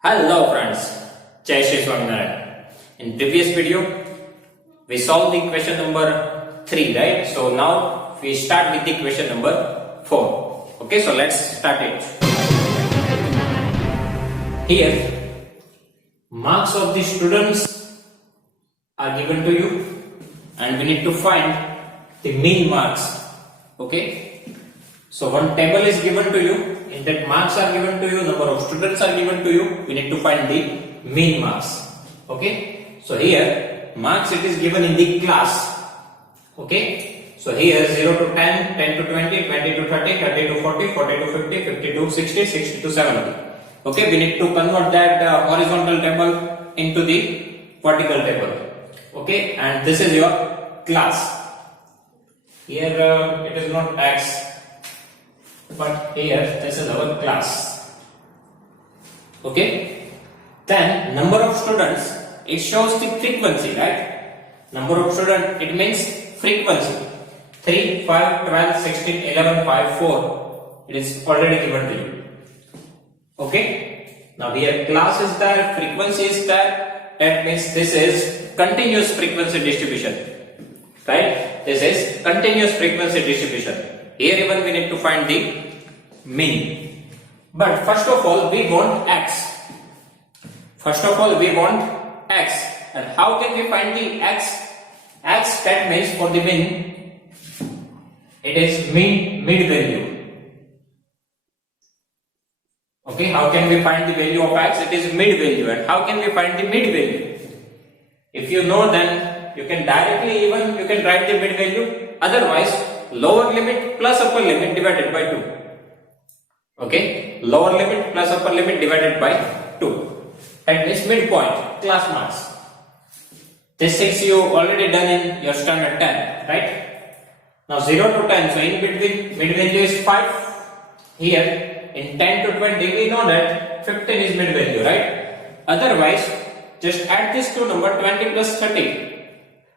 Hello friends, Jai Shri Swaminarayan. In previous video, we solved the question number 3, right? So now we start with the question number 4. Okay, so let's start it. Here, marks of the students are given to you and we need to find the mean marks. Okay, so one table is given to you. In that marks are given to you, number of students are given to you, we need to find the mean marks. Okay, so here marks it is given in the class. Okay, so here 0 to 10, 10 to 20, 20 to 30, 30 to 40, 40 to 50, 50 to 60, 60 to 70. Okay, we need to convert that horizontal table into the vertical table. Okay, and this is your class. Here it is not X, but here this is our class. Okay, then number of students, it shows the frequency, right? Number of students, it means frequency. 3, 5, 12, 16, 11, 5, 4, it is already given to you. Okay, now here class is there, frequency is there, that means this is continuous frequency distribution, right? This is continuous frequency distribution. Here even we need to find the mean. But first of all we want X. First of all we want X. And how can we find the X? X, that means for the mean, it is mean mid value. Okay, how can we find the value of X? It is mid value. And how can we find the mid value? If you know, then you can directly even you can write the mid value. Otherwise, lower limit plus upper limit divided by 2. Okay, lower limit plus upper limit divided by 2. That means midpoint, class marks. This 6 you already done in your standard 10, right? Now 0 to 10, so in between mid value is 5. Here in 10 to 20 we know that 15 is mid value, right? Otherwise, just add this two number 20 plus 30.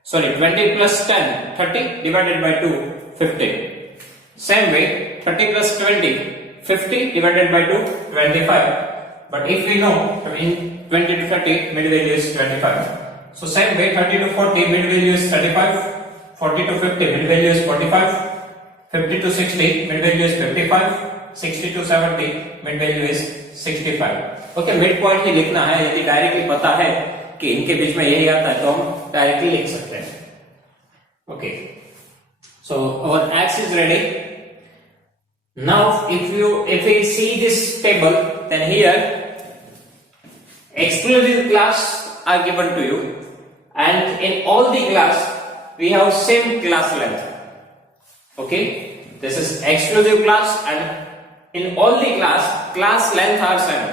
Sorry, 20 plus 10, 30 divided by 2, 15. Same way, 30 plus 20, 50 divided by 2, 25. But if we know in 20 to 30, mid value is 25. So same way, 30 to 40, mid value is 35. 40 to 50, mid value is 45. 50 to 60, mid value is 55. 60 to 70, mid value is 65. Okay, mid point ही लिखना है. यदि directly पता है कि इनके बीच में यही आता है तो हम डायरेक्टली लिख सकते हैं. Okay, so our X is ready. Now if we see this table, then here exclusive class are given to you, and in all the class we have same class length. Okay, this is exclusive class, and in all the class length are same.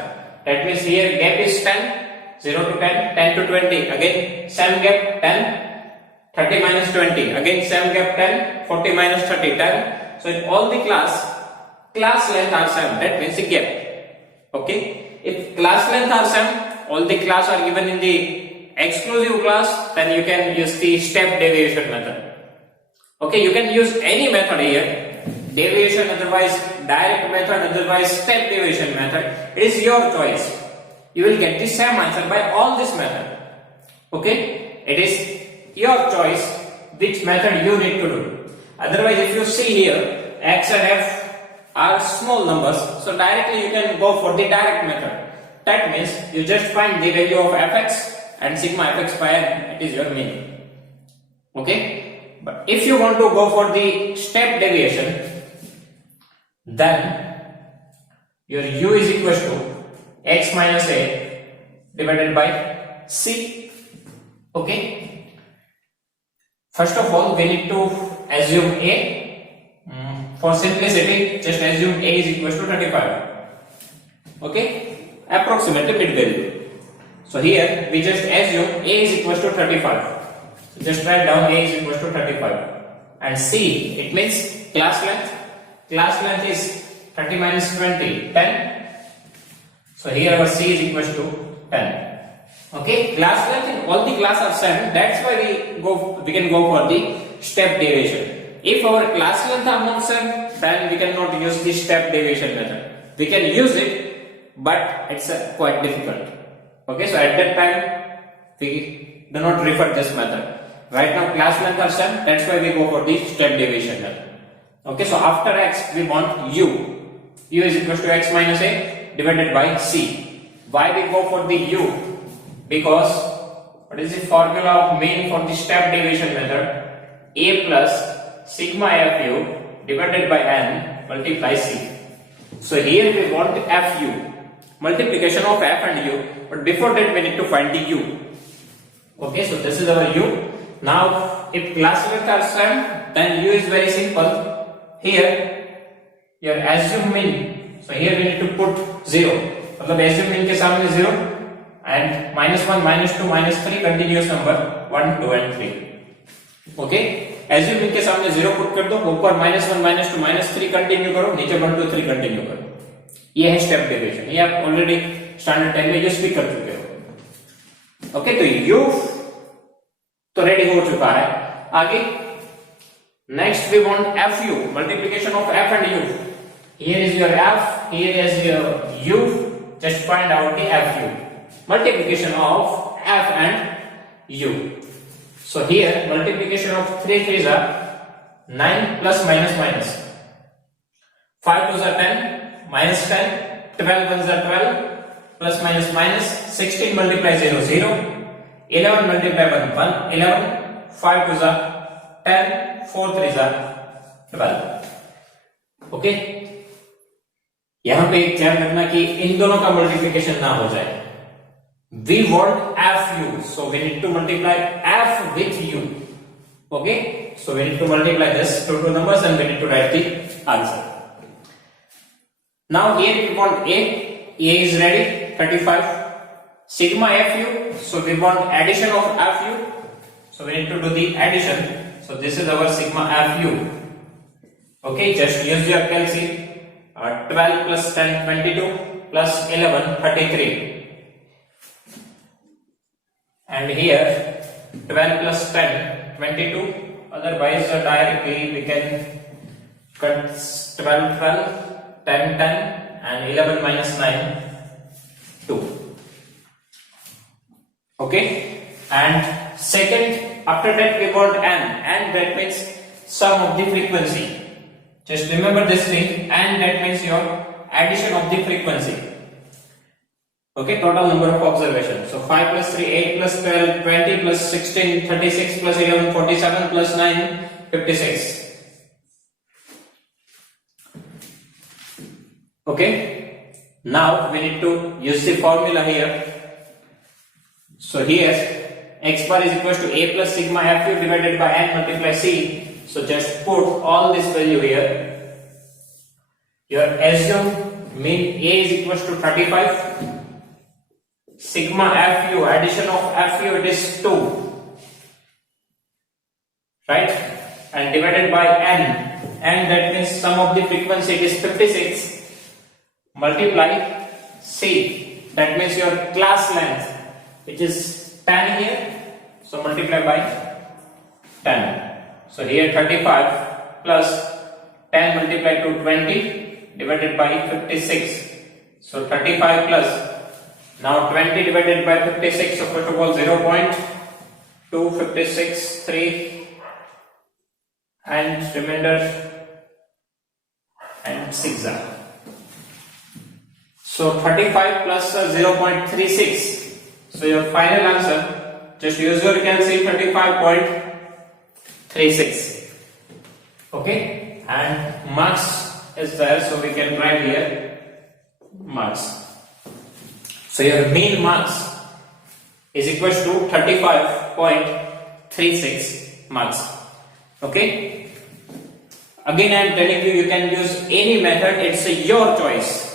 That means here gap is 10, 0 to 10, 10 to 20, again same gap 10, 30 minus 20, again same gap 10, 40 minus 30, 10. So in all the class length are same, that means the gap. Okay, if class length are same, all the class are given in the exclusive class, then you can use the step deviation method. Okay, you can use any method here, deviation, otherwise direct method, otherwise step deviation method. It is your choice. You will get the same answer by all this method. Okay, it is your choice which method you need to do. Otherwise, if you see here X and F are small numbers, so directly you can go for the direct method. That means you just find the value of fx and sigma fx by n, it is your mean. Okay, but if you want to go for the step deviation, then your u is equals to x minus a divided by c. Okay, first of all we need to assume a. For simplicity, just assume a is equals to 35. Okay, approximately mid value. So here we just assume a is equals to 35. So just write down a is equals to 35. And c, it means class length. Class length is 30 minus 20, 10. So here our c is equals to 10. Okay, class length in all the class are same. That's why we can go for the step deviation. If our class length are not same, then we cannot use the step deviation method. We can use it, but it's quite difficult. Okay, so at that time we do not refer this method. Right now class length are same, that's why we go for the step deviation method. Okay, so after x we want u. U is equal to x minus a divided by c. Why we go for the u? Because what is the formula of mean for the step deviation method? A plus sigma fu divided by n multiply c. So here we want fu, multiplication of f and u, but before that we need to find the u. Okay, so this is our u. Now if class length are same, then u is very simple. Here your assume mean, so here we need to put 0, मतलब assume mean के सामने 0 and -1, -2, -3 continuous number 1, 2 and 3. Okay, assume mean के सामने 0 put कर दो, ऊपर -1, -2, -3 continue करो, नीचे 1, 2, 3 कंटिन्यू करो. ये है स्टेप डेविएशन, ये आप ऑलरेडी स्टैंडर्ड 10 में यूज भी कर चुके हो. ओके, तो u तो रेडी हो चुका है. आगे next we want fu, multiplication of f and u. Here is your f, here is your u. Just find out the fu, multiplication of f and u. So here multiplication of 3 3s are 9 plus minus minus, 5 2s are 10 minus 10, 12 1s are 12 plus minus minus, 16 multiply 0 0, 11 multiply 1 1, 11, 5 2s are 10, 4 3s are 12. Okay, यहां पे एक ध्यान रखना कि इन दोनों का multiplication ना हो जाए. We want fu, so we need to multiply f with u. Okay, so we need to multiply this two numbers and we need to write the answer. Now here we want a is ready, 35. Sigma fu, so we want addition of fu, so we need to do the addition. So this is our sigma fu. Okay, just use your calculator. 12 plus 10 22 plus 11 33, and here 12 plus 10 22. Otherwise directly we can cut 12 12, 10 10 and 11 minus 9 2. Okay, and second, after that we want n, and that means sum of the frequency. Just remember this thing, and that means your addition of the frequency. Okay, total number of observations. So 5 plus 3 8 plus 12 20 plus 16 36 plus 11 47 plus 9 56. Okay, now we need to use the formula here. So here x bar is equal to a plus sigma fu divided by n multiply c. So just put all this value here. Your assume mean a is equal to 35. Sigma fu, addition of fu, it is 2, right? And divided by n, and that means sum of the frequency, it is 56. Multiply c, that means your class length, which is 10 here, so multiply by 10. So here 35 plus 10 multiplied to 20 divided by 56. So 35 plus, now 20 divided by 56. So first of all 0.2, 56, 3 and remainder and 6. So 35 plus 0.36. So your final answer, just use your calculator, 35.36. Okay, and marks is there, so we can write here marks. So your mean marks is equal to 35.36 marks. Okay, again I am telling you, you can use any method, it's your choice.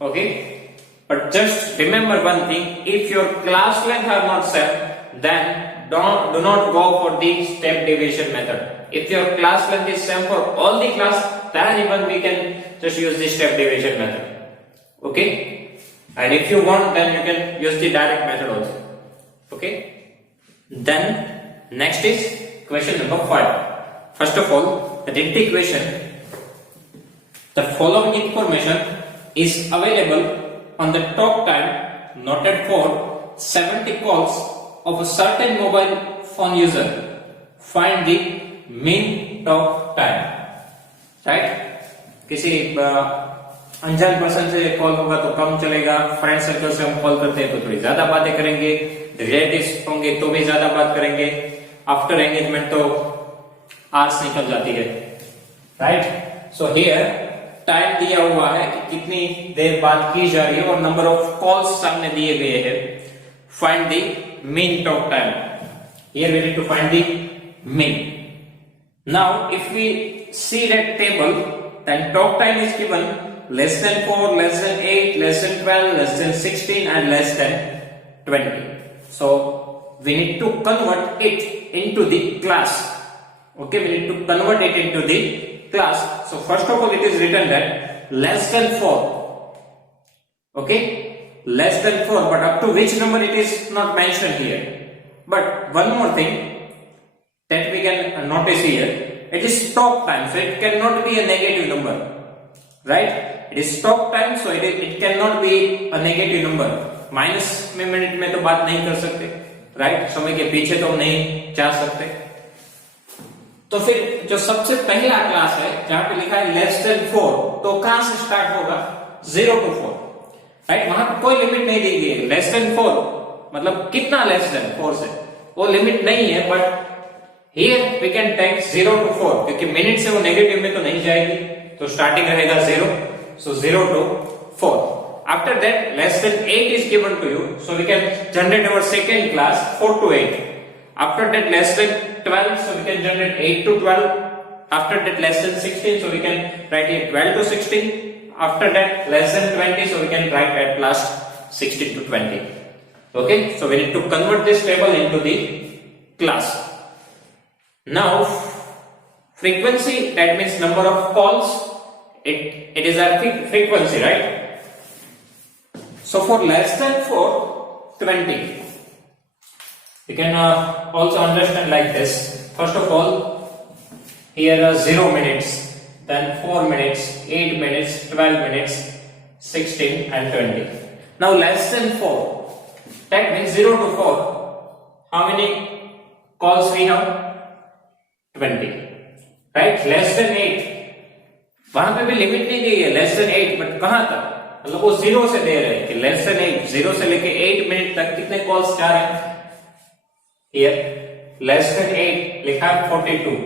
Okay, but just remember one thing, if your class length are not set, then do not go for the step deviation method. If your class length is same for all the class, then even we can just use the step deviation method. Okay, and if you want, then you can use the direct method also. Okay, then next is question number 5. First of all, read the question. The following information is available on the talk time noted for 70 calls of a certain mobile phone user. Find the mean talk time. Right? किसी अनजान person से call होगा तो कम चलेगा, friend circle से हम call करते हैं तो थोड़ी ज्यादा बातें करेंगे, रिलेटिव्स होंगे तो भी ज्यादा बात करेंगे, आफ्टर एंगेजमेंट तो आवर्स निकल जाती है. राइट? सो हियर टाइम दिया हुआ है कि कितनी देर बात की जा रही है और नंबर ऑफ कॉल्स सामने दिए गए हैं. Find the mean talk time. Here we need to find the mean. Now if we see that table, then talk time is given less than 4, less than 8, less than 12, less than 16 and less than 20. So we need to convert it into the class. Okay, we need to convert it into the class. So first of all it is written that less than 4. Okay, less than 4, but up to which number it is not mentioned here. But one more thing that we can notice here, it is talk time, so it cannot be a negative number. Right? It is talk time, so it cannot be a negative number. Minus में minute में तो बात नहीं कर सकते. Right? समय के पीछे तो हम नहीं जा सकते. तो फिर जो सबसे पहला क्लास है जहां पे लिखा है लेस देन 4, तो कहां से स्टार्ट होगा? 0 to 4. राइट? वहां पे कोई लिमिट नहीं दी गई है. लेस देन 4 मतलब कितना लेस देन 4 से, वो लिमिट नहीं है. But Here we can take 0 to 4 क्योंकि मिनट से वो नेगेटिव में तो नहीं जाएगी, तो स्टार्टिंग रहेगा 0. So 0 to 4. After that less than 8 is given to you, so we can generate our second class 4 to 8. After that less than 12, so we can generate 8 to 12. After that less than 16, so we can write it 12 to 16. After that less than 20, so we can write at last 16 to 20. Okay, so we need to convert this table into the class. Now frequency, that means number of calls, it is our frequency, right? So for less than 4, 20. You can also understand like this. First of all, here are 0 minutes, then 4 minutes, 8 minutes, 12 minutes, 16 and 20. Now less than 4, that means 0 to 4. How many calls we have? 20. Right? Less than 8. वहां पे भी limit नहीं दी है less than 8, but कहां तक? मतलब वो 0 से दे रहे हैं कि less than 8, 0 से लेके 8 मिनट तक कितने कॉल्स जा रहे हैं? Here less than 8 लिखा है 42.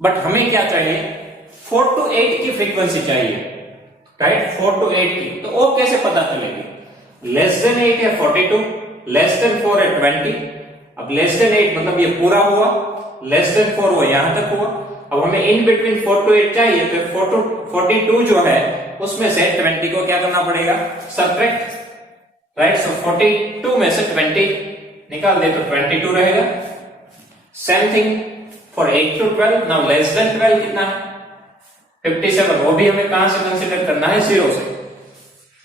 बट हमें क्या चाहिए? 4 to 8 की फ्रीक्वेंसी चाहिए. राइट? 4 to 8 की. तो वो कैसे पता चलेगी? Less than 8 है 42, less than 4 है 20. अब less than 8 मतलब ये पूरा हुआ, लेस देन 4 वो यहां तक हुआ. अब हमें इन बिटवीन 4 to 8 चाहिए, तो 4 to 42 जो है उसमें से 20 को क्या करना पड़ेगा? सबट्रैक्ट. राइट? सो 42 में से 20 निकाल दे तो 22 रहेगा. Same thing for 8 to 12. Now less than 12 कितना है? 57. वो भी हमें कहां से कंसीडर करना है? 0 से.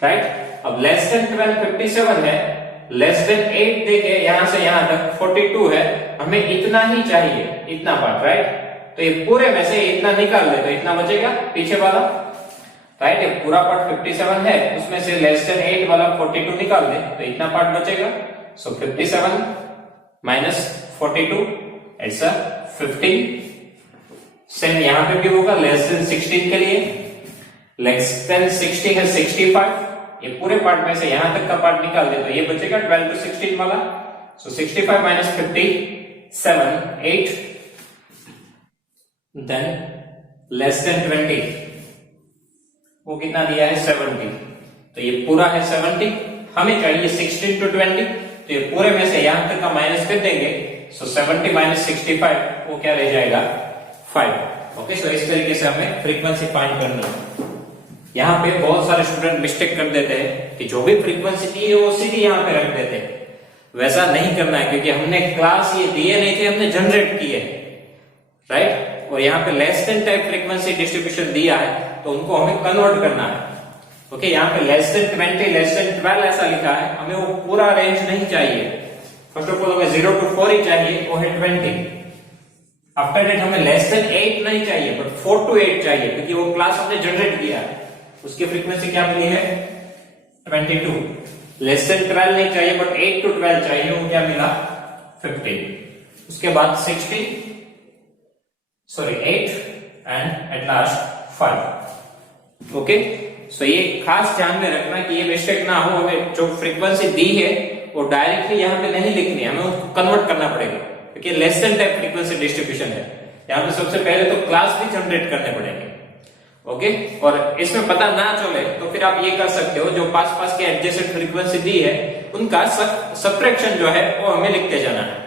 राइट? अब लेस देन 12 57 है, लेस देन 8 देके यहां से यहां तक 42 है, हमें इतना ही चाहिए, इतना पार्ट. राइट? तो ये पूरे में से इतना निकाल दे तो इतना बचेगा पीछे वाला. राइट? ये पूरा पार्ट 57 है, उसमें से लेस देन 8 वाला 42 निकाल दे तो इतना पार्ट बचेगा. सो 57 माइनस 42 इट्स 15. सेम यहां पे भी होगा लेस देन 16 के लिए. लेस देन 60 है 65. ये पूरे पार्ट में से यहां तक का पार्ट निकाल दे तो ये बचेगा 12 to 16 वाला. सो 65 माइनस 57 8. देन लेस देन 20 वो कितना दिया है? 70. तो ये पूरा है 70. हमें चाहिए 16 to 20, तो ये पूरे में से यहां तक का माइनस कर देंगे. सो 70 माइनस 65 वो क्या रह जाएगा? 5. ओके, सो इस तरीके से हमें फ्रीक्वेंसी फाइंड करनी है. यहाँ पे बहुत सारे स्टूडेंट मिस्टेक कर देते हैं कि जो भी फ्रीक्वेंसी दी है वो सीधी यहाँ पे रख देते हैं. वैसा नहीं करना है क्योंकि हमने क्लास ये दिए नहीं थे, हमने जनरेट किए. राइट? और यहाँ पे less than type frequency distribution दिया है तो उनको हमें कन्वर्ट करना है. ओके, यहाँ पे लेस देन 20, लेस देन 12 ऐसा लिखा है, हमें वो पूरा रेंज नहीं चाहिए. फर्स्ट ऑफ ऑल हमें 0 to 4 ही चाहिए, वो है 20. आफ्टर दैट हमें लेस देन 8 नहीं चाहिए बट 4 to 8 चाहिए क्योंकि वो क्लास हमने जनरेट किया है. उसकी फ्रीक्वेंसी क्या मिली है? 22, लेस देन 12 नहीं चाहिए बट 8 to 12 चाहिए, वो क्या मिला 15, उसके बाद 8 एंड एट लास्ट 5। ओके, सो ये खास ध्यान में रखना कि ये मिस्टेक ना हो, हमें जो फ्रीक्वेंसी दी है वो डायरेक्टली यहाँ पे नहीं लिखनी है, हमें उसको कन्वर्ट करना पड़ेगा क्योंकि less than type frequency distribution है। यहाँ पे सबसे पहले तो क्लास भी जनरेट करने पड़ेंगे। ओके, और इसमें पता ना चले तो फिर आप ये कर सकते हो, जो पास के एडजेसेंट फ्रीक्वेंसी दी है उनका सब्ट्रैक्शन जो है वो हमें लिखते जाना है।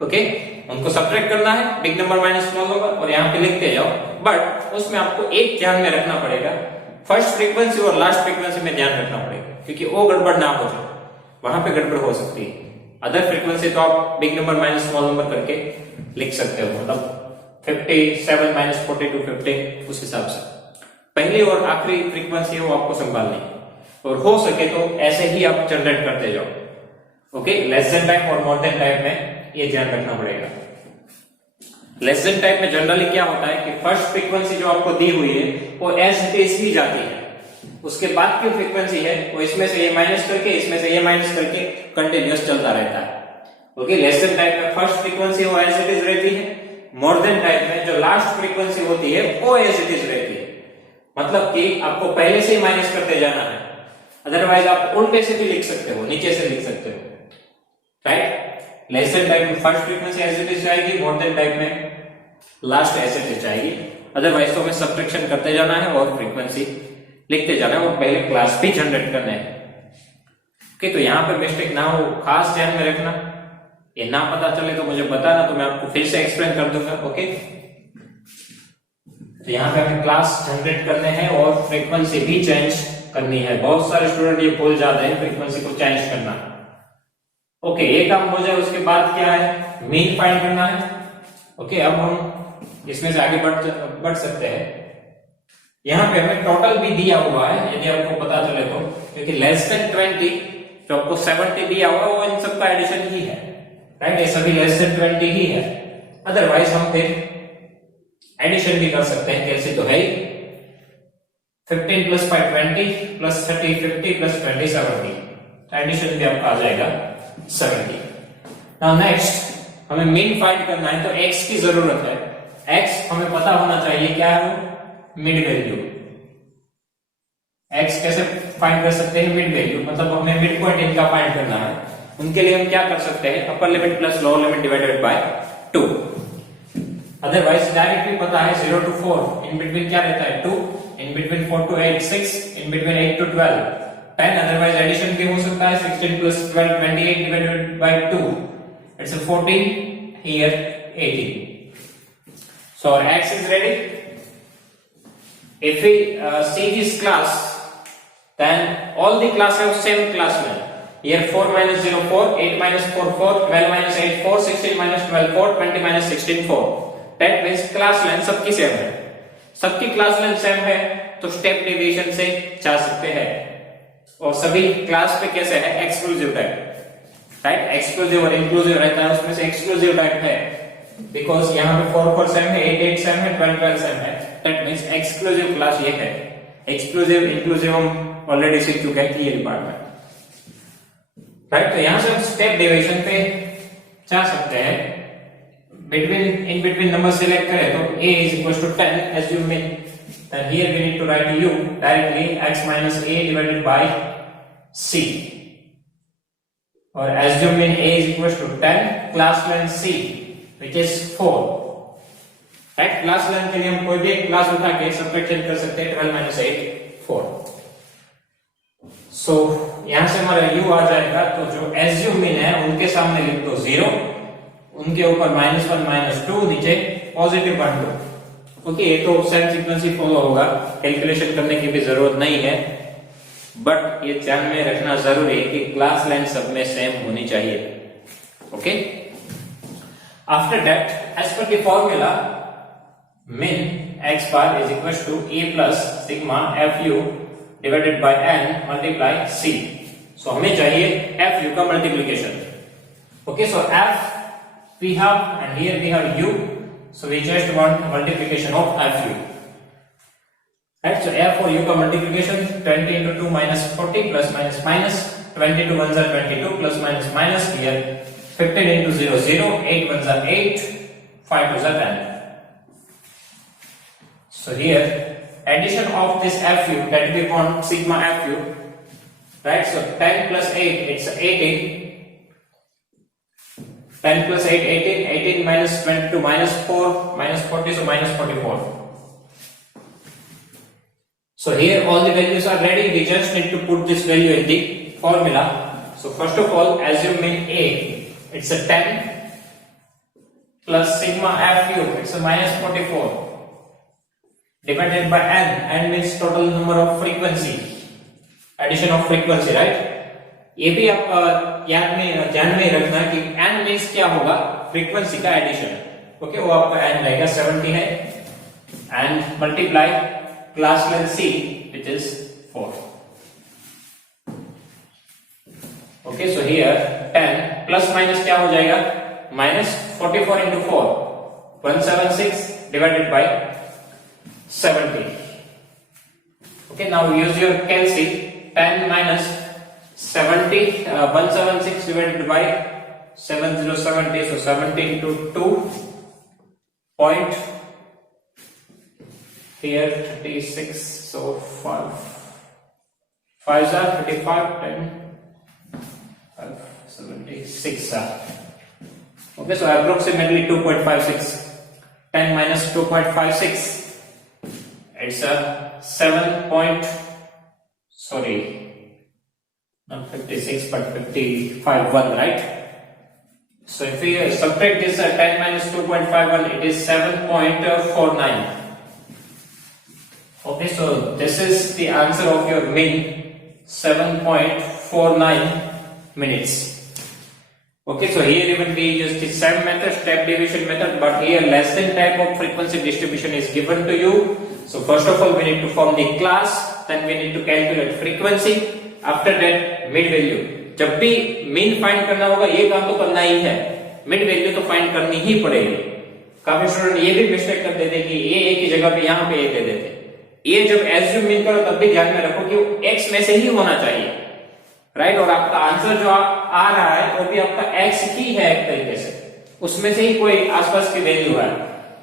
ओके, उनको सब्ट्रैक्ट करना है, big number minus small number, और यहाँ पे लिखते जाओ। बट उसमें आपको एक ध्यान में रखना पड़ेगा, फर्स्ट फ्रीक्वेंसी और लास्ट फ्रीक्वेंसी में ध्यान रखना पड़ेगा क्योंकि वो गड़बड़ ना हो जाए, वहां पे गड़बड़ हो सकती है। अदर फ्रीक्वेंसी तो आप big number minus small number करके लिख सकते हो, मतलब 57 माइनस 42 50, उस हिसाब से पहली और आखिरी फ्रीक्वेंसी है वो आपको संभालनी है, और हो सके तो ऐसे ही आप जनरेट करते जाओ। ओके, लेस देन टाइप और मोर देन टाइप में ये ध्यान रखना पड़ेगा। लेस देन टाइप में जनरली क्या होता है कि फर्स्ट फ्रीक्वेंसी जो आपको दी हुई है वो एज इट इज ही जाती है, उसके बाद की फ्रीक्वेंसी है वो इसमें से ये माइनस करके इसमें से ये माइनस करके कंटिन्यूअस चलता रहता है। ओके, लेस देन टाइप में फर्स्ट फ्रीक्वेंसी वो एज इट इज रहती है, मोर देन टाइप में जो लास्ट फ्रीक्वेंसी होती है वो एज इट इज रहती है, मतलब कि आपको पहले से ही माइनस करते जाना है, अदरवाइज आप उल्टे से भी लिख सकते हो, नीचे से लिख सकते हो। राइट, लेस देन टाइप में first frequency as it is जाएगी, मोर देन टाइप में लास्ट एज इट इज जाएगी, अदरवाइज तो हमें सब्ट्रैक्शन करते जाना है और फ्रीक्वेंसी लिखते जाना है, और पहले क्लास भी जनरेट करना है। ओके, तो यहाँ पे मिस्टेक ना हो, खास ध्यान में रखना, ये ना पता चले तो मुझे बताना, तो मैं आपको फिर से एक्सप्लेन कर दूंगा। ओके, तो यहाँ पे हमें क्लास जनरेट करने हैं और फ्रीक्वेंसी भी चेंज करनी है। बहुत सारे स्टूडेंट ये भूल जाते हैं फ्रीक्वेंसी को चेंज करना। ओके, ये काम हो जाए उसके बाद क्या है, मीन फाइंड करना है। ओके, अब हम इसमें से आगे बढ़ सकते हैं। यहाँ पे हमें टोटल भी दिया हुआ है, यदि आपको पता चले तो, क्योंकि लेस देन 20 जो आपको 70 दिया हुआ है वो इन सबका एडिशन ही है। राइट, ये सभी लेस देन 20 ही है, अदरवाइज हम फिर एडिशन भी कर सकते हैं। कैसे तो है 15 प्लस 5 20 प्लस 30 50 प्लस 20 70, एडिशन भी आपका आ जाएगा 70। नाउ नेक्स्ट हमें मीन फाइंड करना है, तो x की जरूरत है। x हमें पता होना चाहिए क्या है, मिड वैल्यू। x कैसे फाइंड कर सकते हैं, मिड वैल्यू, मतलब हमें मिड पॉइंट इनका फाइंड करना है। उनके लिए हम क्या कर सकते हैं, upper limit plus lower limit divided by 2, otherwise directly पता है 0 to 4, इन बिटवीन क्या रहता है 2, in between 4 to 8 6, in between 8 to 12 10, otherwise addition भी हो सकता है 16 plus 12 28 divided by 2, it's a 14, here 18. So our x is ready. If we see this class, then all the class have same class name. Here 4 minus 0 4, 8 minus 4 4, 12 minus 8 4, 16 minus 12 4, 20 minus 16 4. That means class length सबकी same है। सबकी class length same है तो step deviation से जा सकते हैं, और सभी क्लास पे कैसे है, एक्सक्लूसिव टाइप। राइट, एक्सक्लूसिव और इंक्लूसिव रहता है, उसमें से एक्सक्लूसिव टाइप है बिकॉज यहाँ पे 4 4 सेम है, 8 8 सेम है, 12 12 सेम है। दैट मींस एक्सक्लूसिव क्लास ये है। एक्सक्लूसिव इंक्लूसिव हम ऑलरेडी सीख चुके हैं ये डिपार्टमेंट। राइट, तो यहाँ से हम स्टेप डेविएशन पे जा सकते हैं। इन बिटवीन नंबर सिलेक्ट करें तो a is equals to 10, assume then here we need to write u directly x minus a divided by c, और assume a is equals to 10, class length c which is 4। Right, class length के लिए हम कोई भी एक class उठा के subtraction कर सकते हैं, 12 minus 8 4। सो यहां से हमारा u आ जाएगा, तो जो assume है उनके सामने लिख दो 0, उनके ऊपर -1 -2, नीचे पॉजिटिव 1 2। ओके, ये तो सेम सीक्वेंस ही फॉलो होगा, कैलकुलेशन करने की भी जरूरत नहीं है, बट ये ध्यान में रखना जरूरी है कि क्लास लेंथ सब में सेम होनी चाहिए। Okay, after that as per the formula min x bar is equals to a plus sigma fu divided by n multiply c। सो हमें चाहिए fu का multiplication. Okay, so f we have and here we have u, so we just want multiplication of fu। Right, so therefore u का multiplication 20 into 2 minus 40 plus minus minus 20 to 1s are 22 plus minus minus here 15 into 0 0 8 1s are 8 5 2s are 10. So here addition of this fu that we want sigma fu, right? So 10 plus 8 it's 18. 10 plus 8 18, 18 minus 22 minus 4 minus 40, so minus 44. So here all the values are ready, we just need to put this value in the formula. So first of all, assume in A it's a 10 plus sigma fu, it's a minus 44 divided by n means total number of frequency, addition of frequency, right? ये भी आप ध्यान में रखना कि n means क्या होगा, frequency का एडिशन. ओके, वो आपका n रहेगा 70 है and multiply class length c which is 4. Okay, so here 10 plus minus क्या हो जाएगा, minus 44 into 4 176 divided by 70. Okay, now use your calc. 10 minus 70 176 divided by 7070, so 70 into 2 point here 36, so 5 5s are 35 10 5 76 are. Okay, so approximately 2.56. 10 minus 2.56 it's a 7 point, sorry, not 56 but 55 1, right? So if we subtract this 10 minus 2.51, it is 7.49. Okay, so this is the answer of your min, 7.49 minutes. Okay, so here even we use the same method, step deviation method, but here less than type of frequency distribution is given to you. So first of all we need to form the class, then we need to calculate frequency, after that mid value. जब भी mean find करना होगा ये काम तो करना ही है, mid value तो फाइंड करनी ही पड़ेगी. काफी स्टूडेंट ये भी मिस्टेक कर देते कि ये एक ही जगह पे यहाँ पे ये दे देते. ये जब एज्यूम मीन करो तब भी ध्यान में रखो कि वो एक्स में से ही होना चाहिए, राइट? और आपका आंसर जो आ रहा है वो भी आपका एक्स ही है एक तरीके से, उसमें से ही कोई आसपास की वैल्यू है.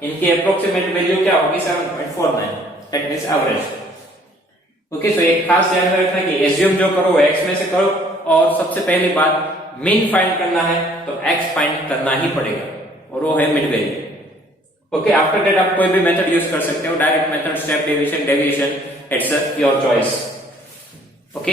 इनकी अप्रोक्सीमेट वैल्यू क्या होगी, 7.49, दैट मींस एवरेज. ओके, सो एक खास ध्यान में रखना कि एज्यूम जो करो एक्स में से करो, और सबसे पहली बात मीन फाइंड करना है तो एक्स फाइंड करना ही पड़ेगा, और वो है mid value. Okay, after that आप कोई भी मेथड यूज कर सकते हो, direct method, step deviation, it's your choice. Okay.